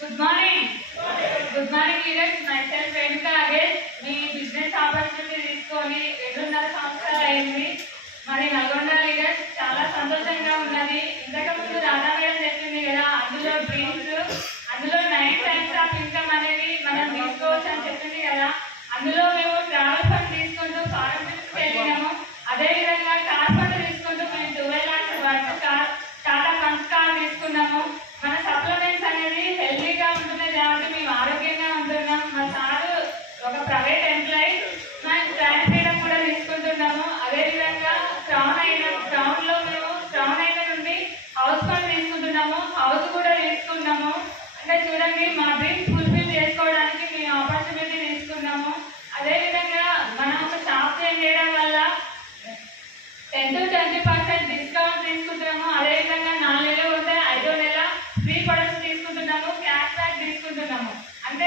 Good morning. Good morning, leaders. Myself Venuka again. మీ business opportunity తీసుకొని 2.5 సంవత్సరాలు అయింది. మరి నల్గొండ లీడర్స్ చాలా సంతోషంగా ఉన్నది. ఇంతకుముందు రాధా మేడం చెప్పింది కదా, అందులో డ్రీమ్స్, అందులో 9 టైమ్స్ ఆఫ్ ఇన్కమ్ అనేది మనం తీసుకోవచ్చు అని చెప్పింది కదా. అందులో మేము ట్రావెల్ ఫండ్ తీసుకుంటూ ఫారెన్ ట్రిప్స్కి వెళ్ళినాము. అదేవిధంగా కార్ ఫండ్ తీసుకుంటూ మేము 12 lakhs worth Tata punch car తీసుకున్నాము. మన సప్లిమెంట్స్ అనేది హెల్తీగా ఉంటున్నాయి కాబట్టి మేము ఆరోగ్యంగా ఉంటున్నాం. మా సారు ఒక ప్రైవేట్ ఎంప్లాయీ, మేము ట్రాన్ ఫ్రీడమ్ కూడా తీసుకుంటున్నాము. అదేవిధంగా క్రౌన్లో మేము క్రౌన్ అయిన నుండి హౌస్ ఫండ్ తీసుకుంటున్నాము, హౌస్ కూడా తీసుకున్నాము. అంటే చూడండి, మా డ్రీమ్స్ ఫుల్ఫిల్ చేసుకోవడానికి మేము ఆపర్చునిటీ తీసుకున్నాము. అదేవిధంగా మనం ఒక షాప్ చేంజ్ చేయడం వల్ల 10 to 20% డిస్కౌంట్ తీసుకుంటున్నాము. అదేవిధంగా 4 నెలలు ఉంటే 5వ నెల ఫ్రీ ప్రొడక్ట్స్ తీసుకుంటున్నాము, క్యాష్ బ్యాక్ తీసుకుంటున్నాము. అంటే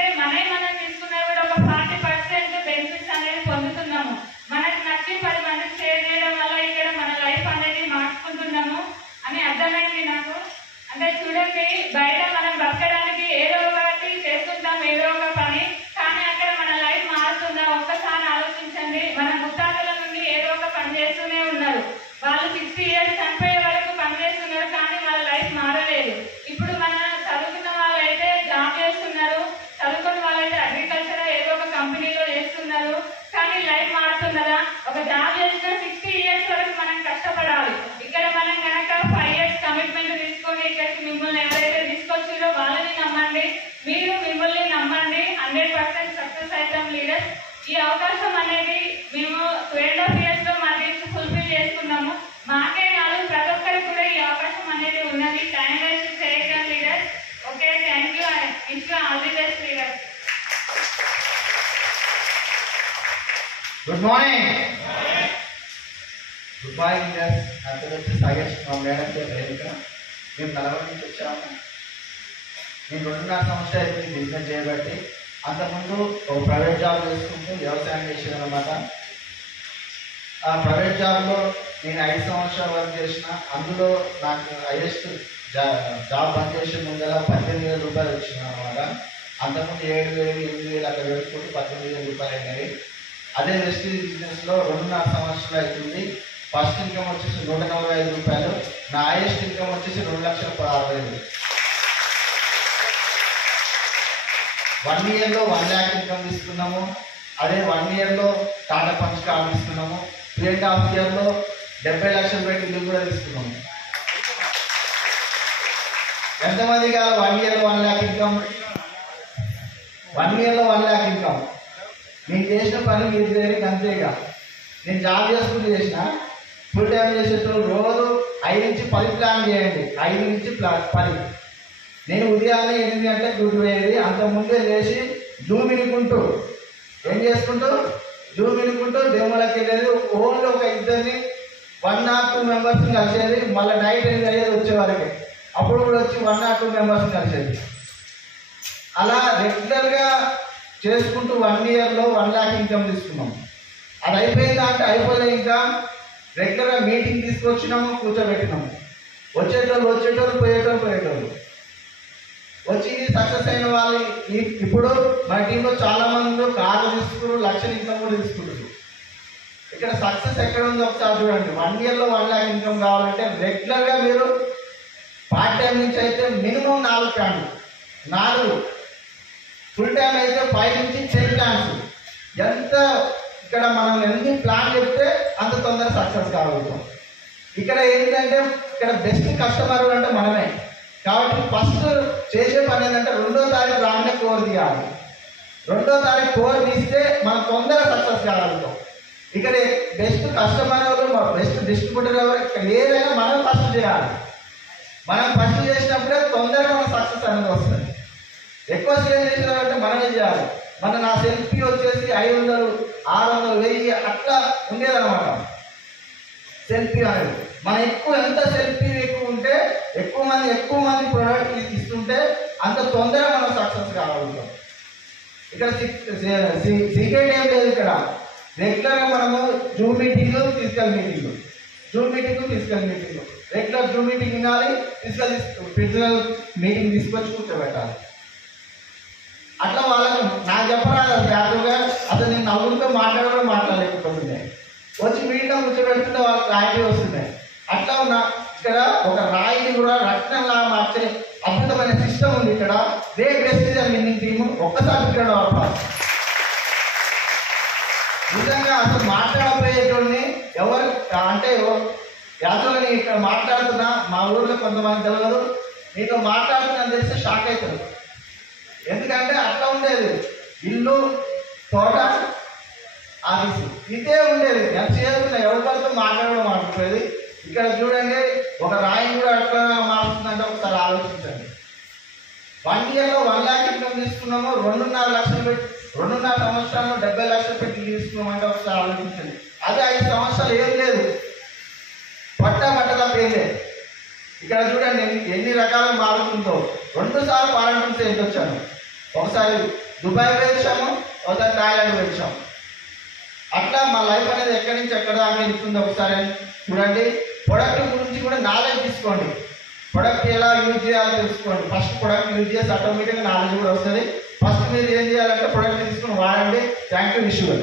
మనం తీసుకున్నా కూడా ఒక 40% బెనిఫిట్స్ అనేది పొందుతున్నాము. మనకు నచ్చి 10 మందికి షేర్ చేయడం వల్ల ఇక్కడ మన లైఫ్ అనేది మార్చుకుంటున్నాము అని అర్థమైంది నాకు. అంటే చూడండి, బయట మనం బతకడానికి ఏదో ఒకటి చేస్తుంటాం, ఏదో ఒక పని, కానీ అక్కడ మన లైఫ్ మారుతుందా ఒక్కసారి ఆలోచించండి. మన ముత్తాతల నుండి ఏదో ఒక పని చేస్తూనే ఉన్నారు. వాళ్ళు 60 years చనిపోయే వరకు పని చేస్తున్నారు, కానీ వాళ్ళ లైఫ్ మారలేదు. ఇప్పుడు మన చదువుకున్న వాళ్ళైతే జాబ్ చేస్తున్నారు, చదువుకున్న వాళ్ళైతే అగ్రికల్చర్ ఏదో ఒక కంపెనీలో చేస్తున్నారు, కానీ లైఫ్ మారుతున్నదా? ఒక జాబ్ చేసిన 60 years వరకు మనం కష్టపడాలి. ఇక్కడ మనం కనుక 5 years కమిట్మెంట్ తీసుకొని ఇక్కడికి మిమ్మల్ని ఎవరైతే తీసుకొచ్చారో వాళ్ళని నమ్మండి, మీరు మిమ్మల్ని నమ్మండి, 100% సక్సెస్ అవుతాం లీడర్స్. ఈ అవకాశం అనేది మేము 2.5 years లో మా డ్రీమ్స్ ఫుల్ఫిల్ చేసుకున్నాము. మాకే కాదు, ప్రతి ఒక్కరికి కూడా ఈ అవకాశం అనేది ఉన్నది. టైం వేస్ట్ చేయగలం leaders. Okay, thank you. Wish you all the best leaders. Good morning. Good morning leaders. నా పేరు వచ్చి సాగేష్, మా మేడం పేరు రేణుక. మేము నల్గొండ నుంచి వచ్చాము. నేను 2.5 సంవత్సరాలు అయిపోయింది బిజినెస్ చేయబట్టి. అంతకుముందు ఒక ప్రైవేట్ జాబ్ చేసుకుంటూ వ్యవసాయం చేసేది అనమాట. ఆ ప్రైవేట్ జాబ్లో నేను 5 సంవత్సరాలు వర్క్ చేసిన. అందులో నాకు హైయెస్ట్ జాబ్ బంద్ చేసే ముందర 18,000 రూపాయలు వచ్చినాయి అనమాట. అంతకుముందు 7,000, 8,000 అట్లా పెట్టుకుంటూ 18,000 రూపాయలు అయినాయి. అదే వెస్టీజ్ బిజినెస్లో 2.5 సంవత్సరాలు అవుతుంది. ఫస్ట్ ఇన్కమ్ వచ్చేసి 145 రూపాయలు. నా హైయెస్ట్ ఇన్కమ్ వచ్చేసి 2,60,000. 1 yearలో 1 lakh ఇన్కమ్ తీసుకున్నాము. అదే 1 yearలో టాటా పంచ్ కార్ తీసుకున్నాము. 3.5 yearలో 70 లక్షలు పెట్టి ఇల్లు కూడా తీసుకున్నాము. ఎంతమంది కాదు 1 yearలో 1 lakh ఇన్కమ్? 1 yearలో 1 lakh income. నేను చేసిన పని మీరు చేయడానికి అంతేగా. నేను జాబ్ చేసుకుంటూ చేసిన, ఫుల్ టైం చేసేటప్పుడు రోజు 5 నుంచి 10 ప్లాన్ చేయండి. 5 నుంచి 10. నేను ఉదయాన్నే 8 గంటలకు డ్యూటీ పోయేది. అంతకుముందే లేచి జూమ్ వినుకుంటూ ఏం చేసుకుంటూ జూమ్ వినుకుంటూ దేవుళ్ళకి వెళ్ళేది. ఓన్లీ ఒక ఇద్దరిని 1 or 2 మెంబర్స్ కలిసేది. మళ్ళీ నైట్ 8 అయ్యేది వచ్చేవారికి. అప్పుడు కూడా వచ్చి 1 or 2 మెంబర్స్ కలిసేది. అలా రెగ్యులర్గా చేసుకుంటూ 1 yearలో 1 lakh ఇన్కమ్ తీసుకున్నాం. అది అయిపోయిందా అంటే అయిపోలే. ఇంకా రెగ్యులర్గా మీటింగ్ తీసుకొచ్చినాము, కూర్చోబెట్టినాము. వచ్చేటోళ్ళు పోయేటోళ్ళు వచ్చి సక్సెస్ అయిన వాళ్ళు ఇప్పుడు మన టీంలో చాలా మంది కార్లు తీసుకున్నారు, లక్షల ఇన్కమ్ కూడా తీసుకుంటారు. ఇక్కడ సక్సెస్ ఎక్కడ ఉందో ఒకసారి చూడండి. 1 yearలో 1 lakh ఇన్కమ్ కావాలంటే రెగ్యులర్గా మీరు పార్ట్ టైం నుంచి అయితే మినిమం 4 ప్లాన్లు, 4 ఫుల్ టైం అయితే 5 నుంచి 10 ప్లాన్స్. ఎంత ఇక్కడ మనం ఎన్ని ప్లాన్ చెప్తే అంత తొందర సక్సెస్ కాగలుగుతాం. ఇక్కడ ఏంటంటే ఇక్కడ బెస్ట్ కస్టమర్ అంటే మనమే. కాబట్టి ఫస్ట్ చేసే పని ఏంటంటే 2వ తారీఖు రాగానే కోర్ తీయాలి. 2వ తారీఖు కోర్ తీస్తే మనం తొందర సక్సెస్ కాగలుగుతాం. ఇక్కడ బెస్ట్ కస్టమర్ ఎవరు, బెస్ట్ డిస్ట్రిబ్యూటర్ ఎవరు, ఇక్కడ ఏదైనా మనం ఫస్ట్ చేయాలి. మనం ఫస్ట్ చేసినప్పుడే తొందరగా మన సక్సెస్ అనేది వస్తుంది. ఎక్కువ సేల్ చేసినారంటే మనమే చేయాలి. నా సెల్ఫీ వచ్చేసి 500, 600, 1000 అట్లా ఉండేదన్నమాట. సెల్ఫీ అనేది మనం ఎంత సెల్ఫీ ఎక్కువ ఉంటే ఎక్కువ మంది ప్రోడక్ట్ ఇస్తుంటే అంత తొందరగా మనం సక్సెస్ కాగలుగుతాం. ఇక్కడ సీక్రెట్ ఏం లేదు. ఇక్కడ రెగ్యులర్గా మనము Zoom meeting, physical meeting, regular Zoom meeting వినాలి, ఫిజికల్ మీటింగ్ తీసుకొచ్చి కూర్చోబెట్టాలి. అట్లా వాళ్ళకి నాకు చెప్పరాదు యాక్చువల్గా అసలు నేను నవ్వులతో మాట్లాడలేకపోతుండే, వచ్చి మీడియా కూర్చోబెడుతుంటే వాళ్ళకి క్లారిటీ వస్తున్నాయి. అట్లా ఉన్న ఇక్కడ ఒక రాయిని కూడా రత్నంలా మార్చే అద్భుతమైన సిస్టమ్ ఉంది. ఇక్కడ గ్రేట్ డెసిజన్ విన్నింగ్ టీము ఒక్కసారి ఇక్కడ నిజంగా అసలు మాట్లాడపోయేటోడిని ఎవరు అంటే యాక్చువల్గా నేను ఇక్కడ మాట్లాడుతున్నా, మా ఊర్లో కొంతమంది తెలియదు, నీతో మాట్లాడుతున్నా తెలిస్తే షాక్ అవుతుంది. ఎందుకంటే అట్లా ఉండేది, ఇల్లు తోట ఆఫీసు ఇదే ఉండేది. ఎంత చేసుకున్నా ఎవరి పడితో మాట్లాడడం మాట్లాడేది. ఇక్కడ చూడండి ఒక రాయిని కూడా అట్లా మారుతుందంటే ఒకసారి ఆలోచించండి. 1 yearలో 1 lakh ఇన్కమ్ తీసుకున్నాము, 2.5 లక్షలు పెట్టి 2.5 సంవత్సరాల్లో 70 లక్షలు పెట్టి తీసుకున్నామంటే ఒకసారి ఆలోచించండి. అదే 5 సంవత్సరాలు ఏం లేదు, పట్టలా పేలే. ఇక్కడ చూడండి ఎన్ని రకాలుగా మారుతుందో. 2 సార్లు ఫారెన్ చేసి వచ్చాను. ఒకసారి దుబాయ్ వెళ్ళాము, ఒకసారి థాయిలాండ్ వెళ్ళాము. అట్లా మా లైఫ్ అనేది ఎక్కడి నుంచి ఎక్కడ దాకా వెళ్తుందో ఒకసారి చూడండి. ప్రొడక్ట్ గురించి కూడా నాలెడ్జ్ తీసుకోండి. ప్రొడక్ట్ ఎలా యూజ్ చేయాలో తెలుసుకోండి. ఫస్ట్ ప్రొడక్ట్ యూజ్ చేసి ఆటోమేటిక్గా నాలెడ్జ్ కూడా వస్తుంది. ఫస్ట్ మీరు ఏం చేయాలంటే ప్రొడక్ట్ తీసుకుని వాడండి. Thank you. Wish you.